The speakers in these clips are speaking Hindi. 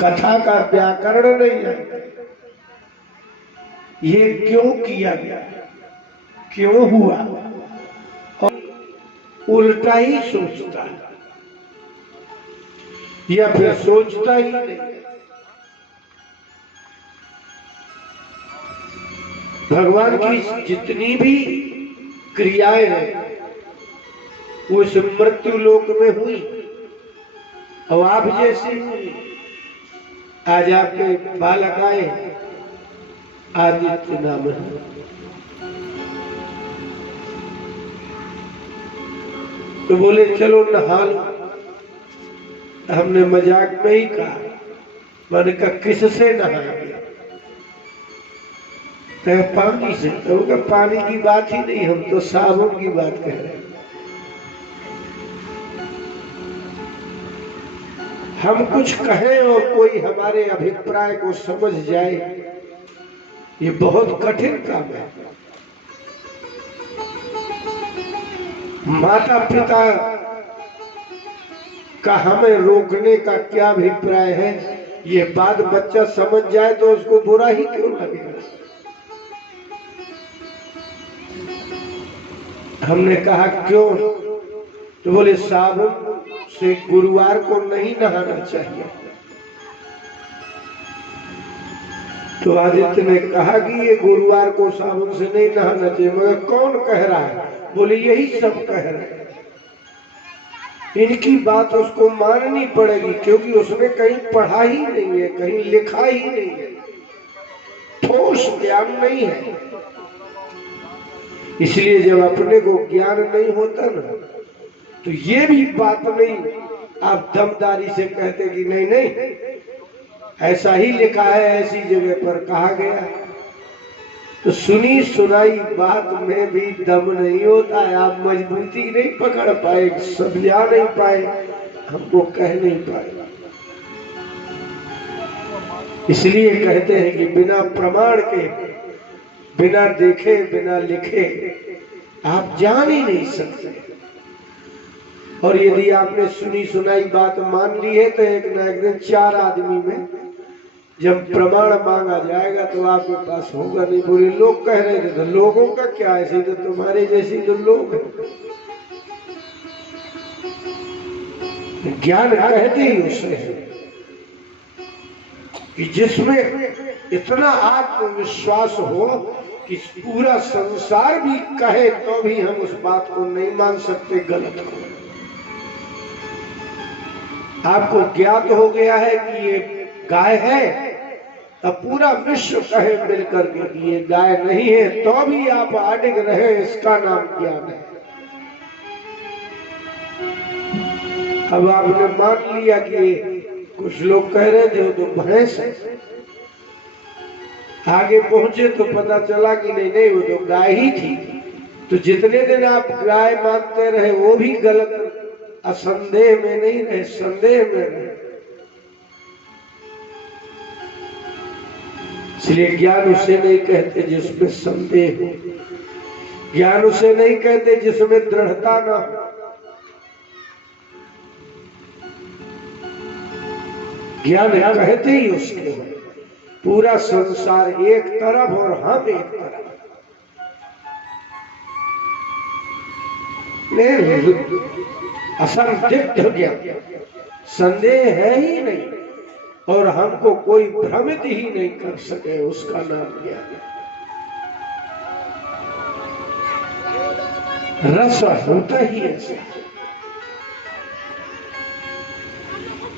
कथा का व्याकरण नहीं है, ये क्यों किया गया, क्यों हुआ, और उल्टा ही सोचता है या फिर सोचता ही नहीं। भगवान की जितनी भी क्रियाएं हैं वो इस मृत्यु लोक में हुई और आप जैसे आज आपके बालक आए आदित्य नाम है, तो बोले चलो नहा लो। हमने मजाक में ही कहा, मैंने कहा किससे नहाएंगे? पानी से। तो पानी की बात ही नहीं, हम तो साबुन की बात कह रहे हैं। हम कुछ कहें और कोई हमारे अभिप्राय को समझ जाए, ये बहुत कठिन काम है। माता पिता का हमें रोकने का क्या अभिप्राय है, ये बात बच्चा समझ जाए तो उसको बुरा ही क्यों लगेगा। हमने कहा क्यों? तो बोले साबुन से गुरुवार को नहीं नहाना चाहिए। तो आदित्य ने कहा कि ये गुरुवार को साबुन से नहीं नहाना चाहिए, मगर कौन कह रहा है? बोले यही सब कह रहे हैं। इनकी बात उसको माननी पड़ेगी, क्योंकि उसने कहीं पढ़ा ही नहीं है, कहीं लिखा ही नहीं है, ठोस ज्ञान नहीं है। इसलिए जब अपने को ज्ञान नहीं होता ना, तो ये भी बात नहीं आप दमदारी से कहते कि नहीं नहीं ऐसा ही लिखा है, ऐसी जगह पर कहा गया। तो सुनी सुनाई बात में भी दम नहीं होता है। आप मजबूती नहीं पकड़ पाए, समझा नहीं पाए, हमको कह नहीं पाए। इसलिए कहते हैं कि बिना प्रमाण के, बिना देखे, बिना लिखे आप जान ही नहीं सकते। और यदि आपने सुनी सुनाई बात मान ली है तो एक ना एक दिन चार आदमी में जब प्रमाण मांगा जाएगा तो आपके पास होगा नहीं। बोले लोग कह रहे थे, तो लोगों का क्या, ऐसे तो तुम्हारे जैसे जो लोग हैं। ज्ञान कहते ही उसे है कि जिसमें इतना आत्मविश्वास हो कि पूरा संसार भी कहे तो भी हम उस बात को नहीं मान सकते, गलत हो। आपको ज्ञात हो गया है कि ये गाय है, अब पूरा विश्व कहे मिलकर के कि ये गाय नहीं है, तो भी आप अडिग रहे, इसका नाम ज्ञान है। अब आपने मान लिया कि कुछ लोग कह रहे थे तो भैंस है, आगे पहुंचे तो पता चला कि नहीं नहीं वो तो गाय ही थी। तो जितने दिन आप गाय मानते रहे वो भी गलत, असंदेह में नहीं रहे, संदेह में रहे। इसलिए ज्ञान उसे नहीं कहते जिसमें संदेह हो, ज्ञान उसे नहीं कहते जिसमें दृढ़ता न हो। ज्ञान कहते ही उसके हो पूरा संसार एक तरफ और हम एक तरफ। असंदिग्ध ज्ञान, संदेह है ही नहीं और हमको कोई भ्रमित ही नहीं कर सके, उसका नाम ज्ञान। रस होता ही ऐसा।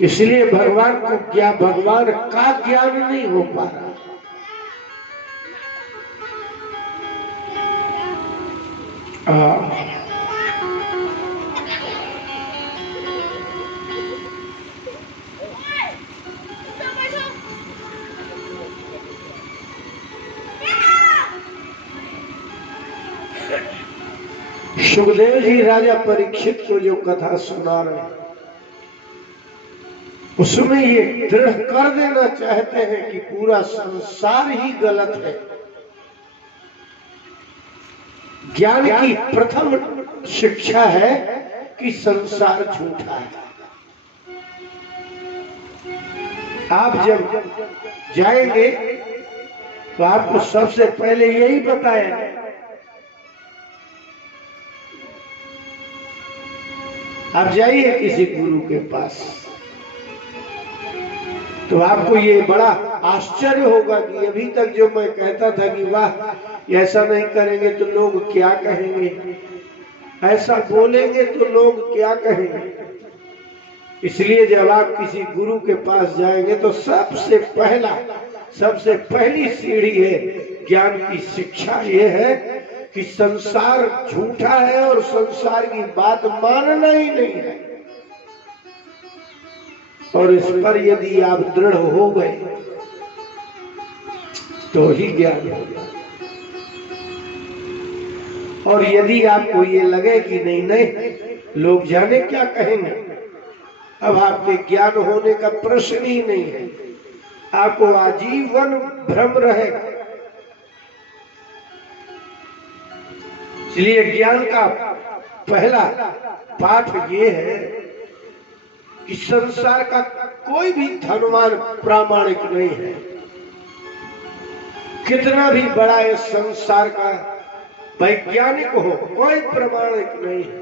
इसलिए भगवान को क्या, भगवान का ज्ञान नहीं हो पा रहा। सुखदेव जी राजा परीक्षित को जो कथा सुना रहे हैं उसमें ये दृढ़ कर देना चाहते हैं कि पूरा संसार ही गलत है। ज्ञान की प्रथम शिक्षा है कि संसार झूठा है। आप जब जाएंगे तो आपको सबसे पहले यही बताया, आप जाइए किसी गुरु के पास तो आपको ये बड़ा आश्चर्य होगा कि अभी तक जो मैं कहता था कि वाह ऐसा नहीं करेंगे तो लोग क्या कहेंगे, ऐसा बोलेंगे तो लोग क्या कहेंगे। इसलिए जब आप किसी गुरु के पास जाएंगे तो सबसे पहली सीढ़ी है ज्ञान की शिक्षा, ये है कि संसार झूठा है और संसार की बात मानना ही नहीं है। और इस पर यदि आप दृढ़ हो गए तो ही ज्ञान होगा। और यदि आपको ये लगे कि नहीं लोग जाने क्या कहेंगे, अब आपके ज्ञान होने का प्रश्न ही नहीं है, आपको आजीवन भ्रम रहेगा। इसलिए ज्ञान का पहला पाठ ये है कि संसार का कोई भी धनवान प्रामाणिक नहीं है। कितना भी बड़ा इस संसार का वैज्ञानिक हो, कोई प्रमाणिक नहीं है।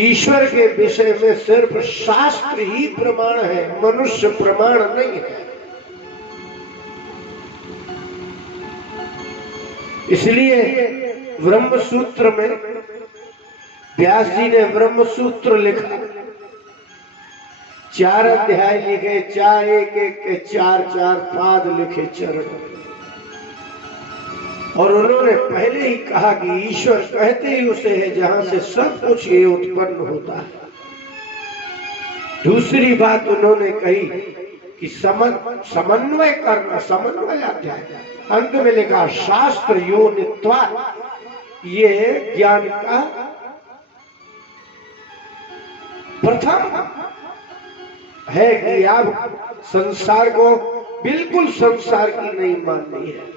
ईश्वर के विषय में सिर्फ शास्त्र ही प्रमाण है, मनुष्य प्रमाण नहीं है। इसलिए ब्रह्म सूत्र में व्यास जी ने ब्रह्म सूत्र लिखा, 4 अध्याय लिखे, 4 एक के 4 पाद लिखे चरण। और उन्होंने पहले ही कहा कि ईश्वर कहते ही उसे है जहां से सब कुछ ये उत्पन्न होता है। दूसरी बात उन्होंने कही कि समन्वय करना, समन्वय अध्याय अंत में लिखा शास्त्र योनित्वा, ये ज्ञान का प्रथम है कि आप संसार को बिल्कुल संसार की नहीं माननी है।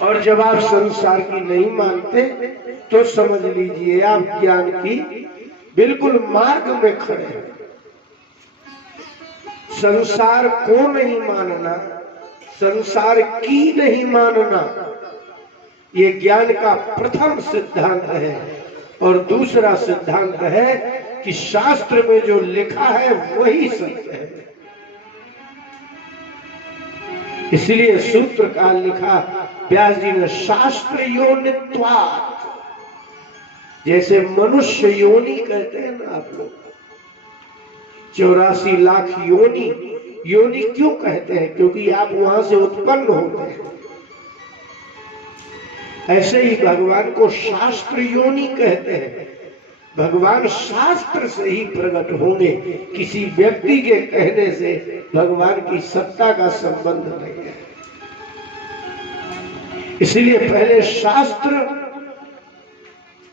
और जब आप संसार की नहीं मानते तो समझ लीजिए आप ज्ञान की बिल्कुल मार्ग में खड़े हैं। संसार को नहीं मानना, संसार की नहीं मानना, ये ज्ञान का प्रथम सिद्धांत है। और दूसरा सिद्धांत है कि शास्त्र में जो लिखा है वही सत्य है। इसलिए सूत्र का लिखा व्यास जी ने शास्त्र योनित्वात्, जैसे मनुष्य योनि कहते हैं ना आप लोग, 84 लाख योनि, योनि क्यों कहते हैं? क्योंकि आप वहां से उत्पन्न होते हैं। ऐसे ही भगवान को शास्त्र योनि कहते हैं। भगवान शास्त्र से ही प्रकट होंगे, किसी व्यक्ति के कहने से भगवान की सत्ता का संबंध नहीं है। इसलिए पहले शास्त्र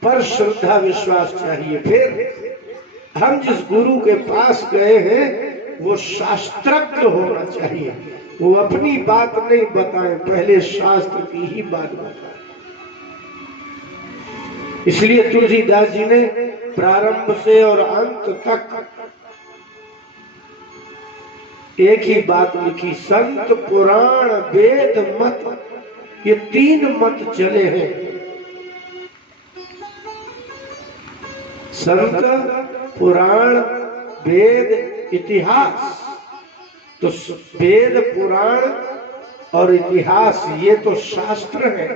पर श्रद्धा विश्वास चाहिए, फिर हम जिस गुरु के पास गए हैं वो शास्त्रज्ञ होना चाहिए। वो अपनी बात नहीं बताएं, पहले शास्त्र की ही बात बताएं। इसलिए तुलसीदास जी ने प्रारंभ से और अंत तक एक ही बात लिखी, संत पुराण वेद मत, ये 3 मत चले हैं। संत पुराण वेद इतिहास, तो वेद पुराण और इतिहास ये तो शास्त्र है।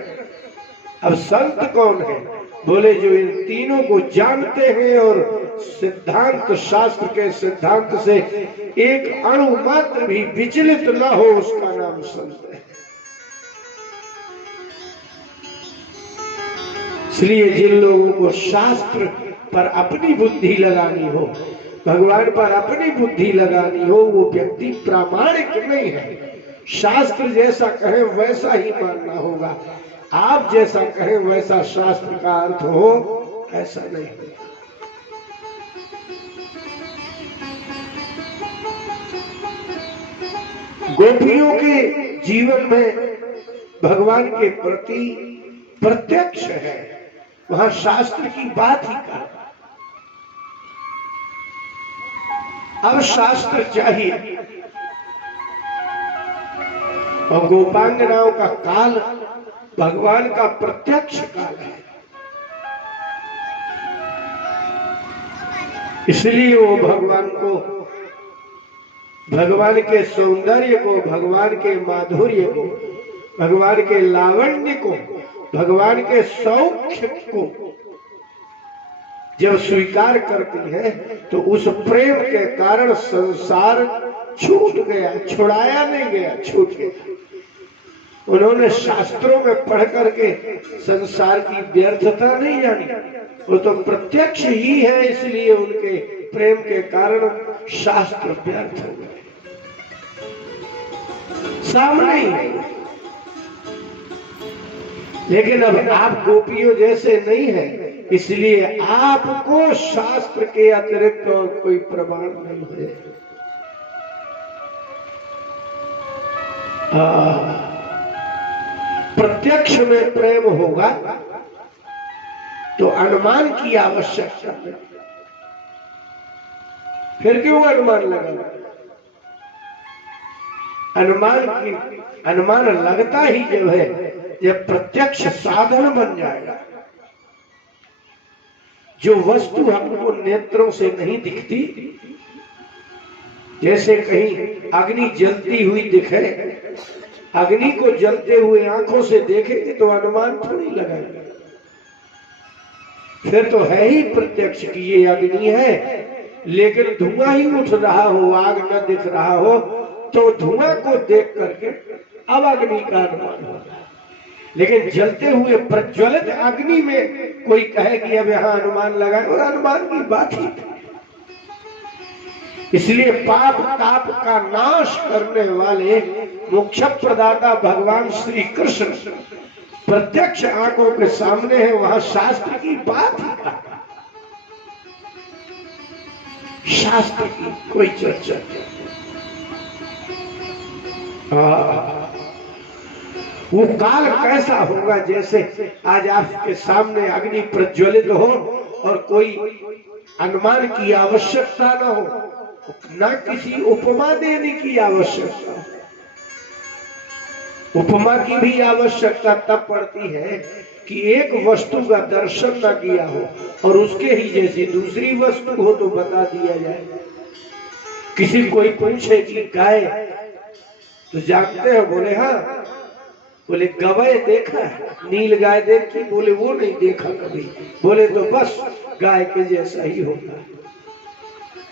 अब संत कौन है? बोले जो इन तीनों को जानते हैं और सिद्धांत, शास्त्र के सिद्धांत से एक अणु मात्र भी विचलित न हो, उसका नाम संत है। इसलिए जिन लोगों को शास्त्र पर अपनी बुद्धि लगानी हो, भगवान पर अपनी बुद्धि लगानी हो, वो व्यक्ति प्रामाणिक नहीं है। शास्त्र जैसा कहे वैसा ही मानना होगा, आप जैसा कहें वैसा शास्त्र का अर्थ हो, ऐसा नहीं होगा। गोपियों के जीवन में भगवान के प्रति प्रत्यक्ष है, वहां शास्त्र की बात ही कर। अब शास्त्र चाहिए। और गोपांगनाओं का काल भगवान का प्रत्यक्ष काल है, इसलिए वो भगवान को, भगवान के सौंदर्य को, भगवान के माधुर्य को, भगवान के लावण्य को, भगवान के सौख्य को जब स्वीकार करती है तो उस प्रेम के कारण संसार छूट गया, छुड़ाया नहीं गया, छूट गया। उन्होंने शास्त्रों में पढ़ करके संसार की व्यर्थता नहीं जानी, वो तो प्रत्यक्ष ही है, इसलिए उनके प्रेम के कारण शास्त्र व्यर्थ हो गए, सामने ही है। लेकिन अब आप गोपियों जैसे नहीं है, इसलिए आपको शास्त्र के अतिरिक्त और कोई प्रमाण नहीं है। प्रत्यक्ष में प्रेम होगा तो अनुमान की आवश्यकता नहीं। फिर क्यों अनुमान लगा? अनुमान लगता ही जब है जब प्रत्यक्ष साधन बन जाएगा। जो वस्तु हमको नेत्रों से नहीं दिखती, जैसे कहीं अग्नि जलती हुई दिखे, अग्नि को जलते हुए आंखों से देखेंगे तो अनुमान थोड़ी लगाएंगे, फिर तो है ही प्रत्यक्ष कि ये अग्नि है। लेकिन धुआं ही उठ रहा हो, आग न दिख रहा हो, तो धुआं को देख करके अब अग्नि का अनुमान होगा। लेकिन जलते हुए प्रज्वलित अग्नि में कोई कहे कि अब यहाँ अनुमान लगाए, और अनुमान की बात ही। इसलिए पाप ताप का नाश करने वाले मोक्ष प्रदाता भगवान श्री कृष्ण प्रत्यक्ष आंखों के सामने है, वहां शास्त्र की बात ही कहा, शास्त्र की कोई चर्चा नहीं। वो काल कैसा होगा, जैसे आज आपके सामने अग्नि प्रज्वलित हो और कोई अनुमान की आवश्यकता न हो, न किसी उपमा देने की आवश्यकता। उपमा की भी आवश्यकता तब पड़ती है कि एक वस्तु का दर्शन न किया हो और उसके ही जैसी दूसरी वस्तु हो तो बता दिया जाए। किसी कोई पूछे कि गाय तो जानते हो? बोले हाँ। बोले गवय देखा है? नील गाय देखी? बोले वो नहीं देखा कभी। बोले तो बस गाय के जैसा ही होता है।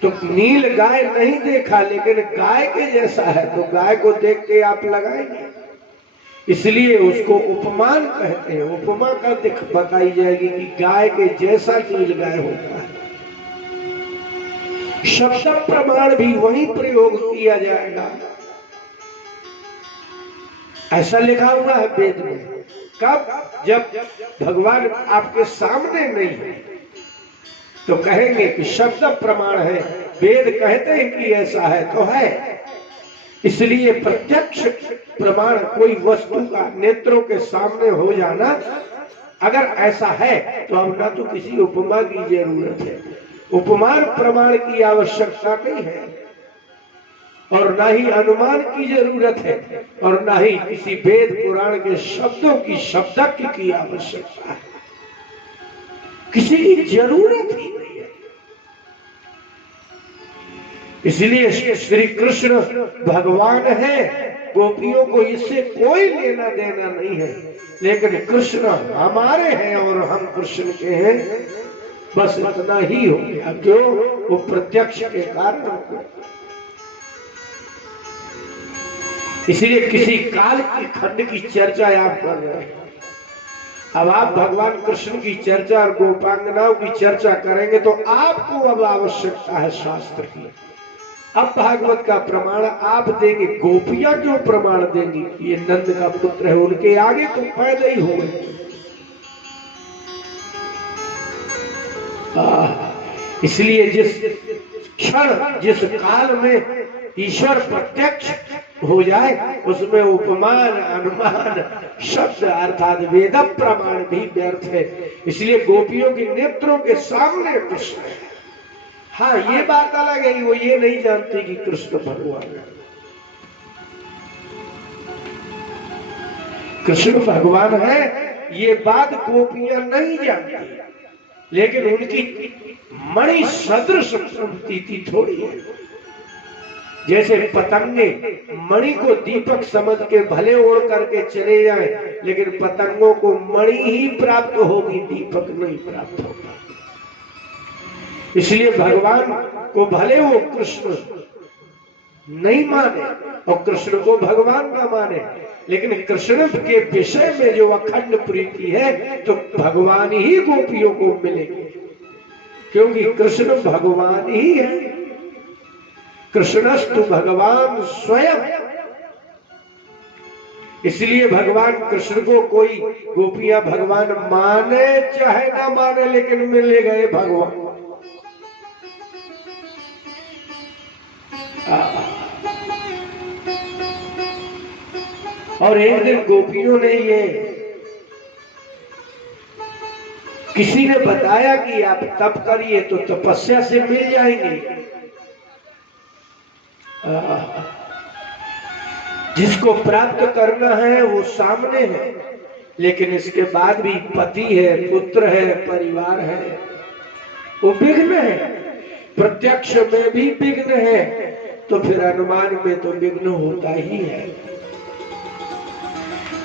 तो नील गाय नहीं देखा, लेकिन गाय के जैसा है, तो गाय को देख के आप लगाएंगे, इसलिए उसको उपमान कहते हैं। उपमा का बताई जाएगी कि गाय के जैसा नील गाय होता है। शब्द प्रमाण भी वही प्रयोग किया जाएगा, ऐसा लिखा हुआ है वेद में। कब? जब भगवान आपके सामने नहीं है तो कहेंगे कि शब्द प्रमाण है, वेद कहते हैं कि ऐसा है तो है। इसलिए प्रत्यक्ष प्रमाण कोई वस्तु का नेत्रों के सामने हो जाना, अगर ऐसा है तो अब ना तो किसी उपमा की जरूरत है, उपमान प्रमाण की आवश्यकता नहीं है, और ना ही अनुमान की जरूरत है, और ना ही किसी वेद पुराण के शब्दों की शब्दज्ञ की आवश्यकता है। किसी की जरूरत ही नहीं है। इसलिए श्री कृष्ण भगवान है, गोपियों को इससे कोई लेना देना नहीं है, लेकिन कृष्ण हमारे हैं और हम कृष्ण के हैं, बस इतना ही हो गया। क्यों? वो प्रत्यक्ष के कारण। इसलिए किसी काल की खंड की चर्चा आप कर रहे हैं। अब आप भगवान कृष्ण की चर्चा और गोपांगनाओं की चर्चा करेंगे तो आपको अब आवश्यकता है शास्त्र की। अब भागवत का प्रमाण आप देंगे, गोपियां क्यों प्रमाण देंगी? ये नंद का पुत्र है, उनके आगे तो पैदा ही हो गए। इसलिए जिस क्षण जिस काल में ईश्वर प्रत्यक्ष हो जाए उसमें उपमान अनुमान शब्द अर्थात वेद प्रमाण भी व्यर्थ है। इसलिए गोपियों के नेत्रों के सामने कृष्ण है, हाँ, ये बात अलग है, वो ये नहीं जानती कि कृष्ण भगवान है। कृष्ण भगवान है ये बात गोपियां नहीं जानती, लेकिन उनकी मणि सदृश प्रतीति थोड़ी है। जैसे पतंगे मणि को दीपक समझ के भले ओढ़ करके चले जाएं, लेकिन पतंगों को मणि ही प्राप्त होगी, दीपक नहीं प्राप्त होगा। इसलिए भगवान को भले वो कृष्ण नहीं माने और कृष्ण को भगवान ना माने, लेकिन कृष्ण के विषय में जो अखंड प्रीति है तो भगवान ही गोपियों को मिलेंगे, क्योंकि कृष्ण भगवान ही है। कृष्णस्तु भगवान स्वयं। इसलिए भगवान कृष्ण को कोई गोपियां भगवान माने चाहे ना माने, लेकिन मिले गए भगवान। और एक दिन गोपियों ने ये किसी ने बताया कि आप तप करिए तो तपस्या से मिल जाएंगे। जिसको प्राप्त करना है वो सामने है, लेकिन इसके बाद भी पति है, पुत्र है, परिवार है, वो विघ्न है। प्रत्यक्ष में भी विघ्न है तो फिर अनुमान में तो विघ्न होता ही है।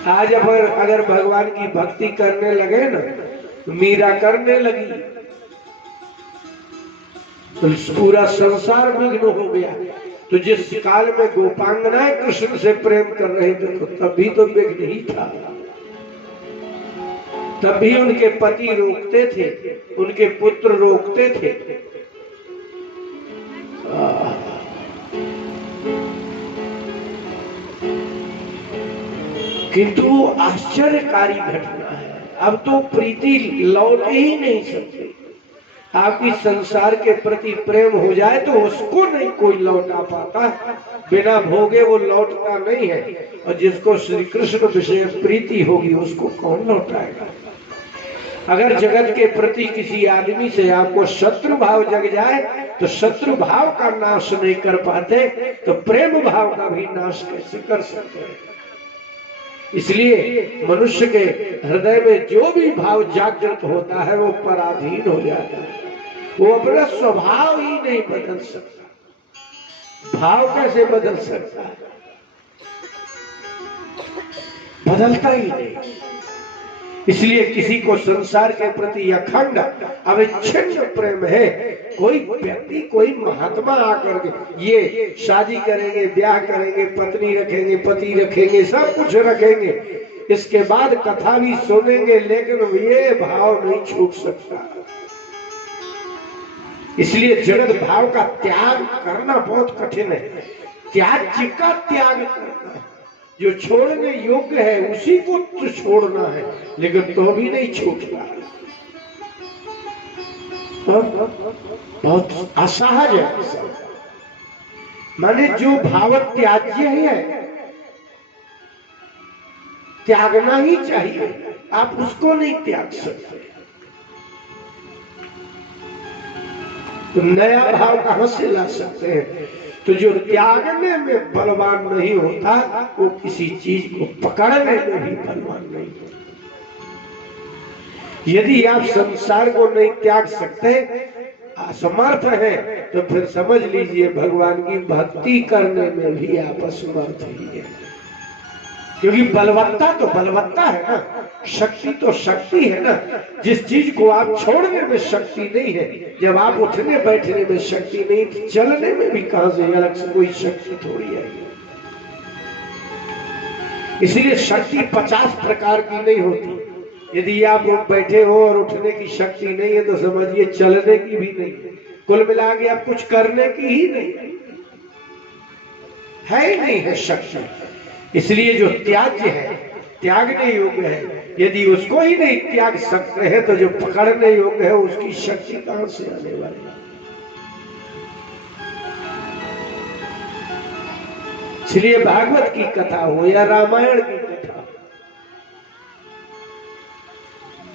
आज अगर भगवान की भक्ति करने लगे ना, मीरा करने लगी तो पूरा संसार विघ्न हो गया। तो जिस काल में गोपांगनाएं कृष्ण से प्रेम कर रहे थे तो तभी तो विघ्न ही था। तभी उनके पति रोकते थे, उनके पुत्र रोकते थे। किंतु आश्चर्यकारी घटना है, अब तो प्रीति लौट ही नहीं सकती। आपकी संसार के प्रति प्रेम हो जाए तो उसको नहीं कोई लौटा पाता, बिना भोगे वो लौटता नहीं है। और जिसको श्री कृष्ण विषय प्रीति होगी उसको कौन लौटाएगा। अगर जगत के प्रति किसी आदमी से आपको शत्रु भाव जग जाए तो शत्रु भाव का नाश नहीं कर पाते, तो प्रेम भाव का भी नाश कैसे कर सकते हैं। इसलिए मनुष्य के हृदय में जो भी भाव जागृत होता है वो पराधीन हो जाता है, वो अपना स्वभाव ही नहीं बदल सकता। भाव कैसे बदल सकता है, बदलता ही नहीं। इसलिए किसी को संसार के प्रति अखंड अविच्छिन्न प्रेम है। कोई व्यक्ति, कोई महात्मा आकर के ये शादी करेंगे, ब्याह करेंगे, पत्नी रखेंगे, पति रखेंगे, सब कुछ रखेंगे, इसके बाद कथा भी सुनेंगे, लेकिन ये भाव नहीं छूट सकता। इसलिए जगत भाव का त्याग करना बहुत कठिन है। त्याज्य का त्याग करना है, जो छोड़ने योग्य है उसी को तो छोड़ना है, लेकिन तो भी नहीं छूटता। बहुत असहज है। माने जो भाव त्याज्य है त्यागना ही चाहिए, आप उसको नहीं त्याग सकते। तो नया भाव कहां से ला सकते हैं। तो जो त्यागने में बलवान नहीं होता वो किसी चीज को पकड़ने में भी बलवान नहीं होता। यदि आप संसार को नहीं त्याग सकते, असमर्थ है, तो फिर समझ लीजिए भगवान की भक्ति करने में भी आप असमर्थ ही है। क्योंकि बलवत्ता तो बलवत्ता है ना, शक्ति तो शक्ति है ना। जिस चीज को आप छोड़ने में शक्ति नहीं है, जब आप उठने बैठने में शक्ति नहीं, चलने में भी कहां से अलग से कोई शक्ति थोड़ी आएगी। इसीलिए शक्ति 50 प्रकार की नहीं होती। यदि आप बैठे हो और उठने की शक्ति नहीं है तो समझिए चलने की भी नहीं है। कुल मिला के आप कुछ करने की ही नहीं है ही नहीं है शक्ति। इसलिए जो त्याज्य है, त्यागने योग्य है, यदि उसको ही नहीं त्याग सकते हैं तो जो पकड़ने योग्य है उसकी शक्ति कहां से आने वाली है। इसलिए भागवत की कथा हो या रामायण की कथा,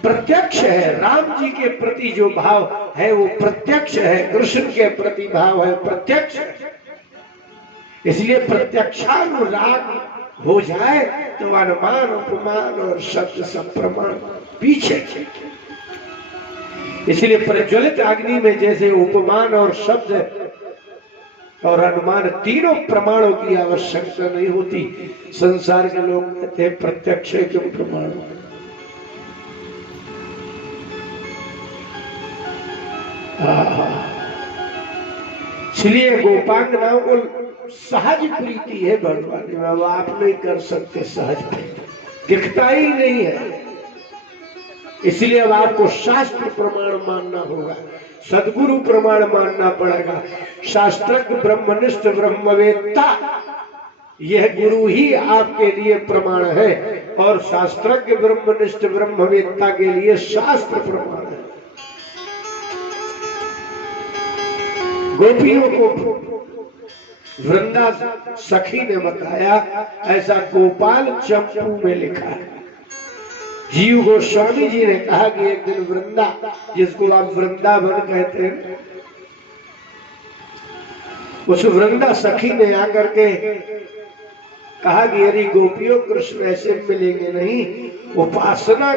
प्रत्यक्ष है। राम जी के प्रति जो भाव है वो प्रत्यक्ष है, कृष्ण के प्रति भाव है प्रत्यक्ष है। इसलिए प्रत्यक्षानुराग हो जाए तो अनुमान उपमान और शब्द सब प्रमाण पीछे। इसलिए प्रज्वलित अग्नि में जैसे उपमान और शब्द और अनुमान तीनों प्रमाणों की आवश्यकता नहीं होती, संसार के लोग कहते हैं प्रत्यक्ष है क्यों प्रमाण। इसलिए गोपांगनाओं को सहज प्रीति है भगवान में, अब आप नहीं कर सकते सहज प्रीति, दिखता ही नहीं है। इसलिए अब आपको शास्त्र प्रमाण मानना होगा, सदगुरु प्रमाण मानना पड़ेगा। शास्त्रज्ञ ब्रह्मनिष्ठ ब्रह्मवेत्ता यह गुरु ही आपके लिए प्रमाण है, और शास्त्रज्ञ ब्रह्मनिष्ठ ब्रह्मवेत्ता के लिए शास्त्र प्रमाण है। गोपियों को वृंदा सखी ने बताया, ऐसा गोपाल चंपू में लिखा है। जीव गोस्वामी जी ने कहा कि एक दिन वृंदा, जिसको आप वृंदावन कहते हैं, उस वृंदा सखी ने आकर के कहा कि यदि गोपियों कृष्ण ऐसे मिलेंगे नहीं, उपासना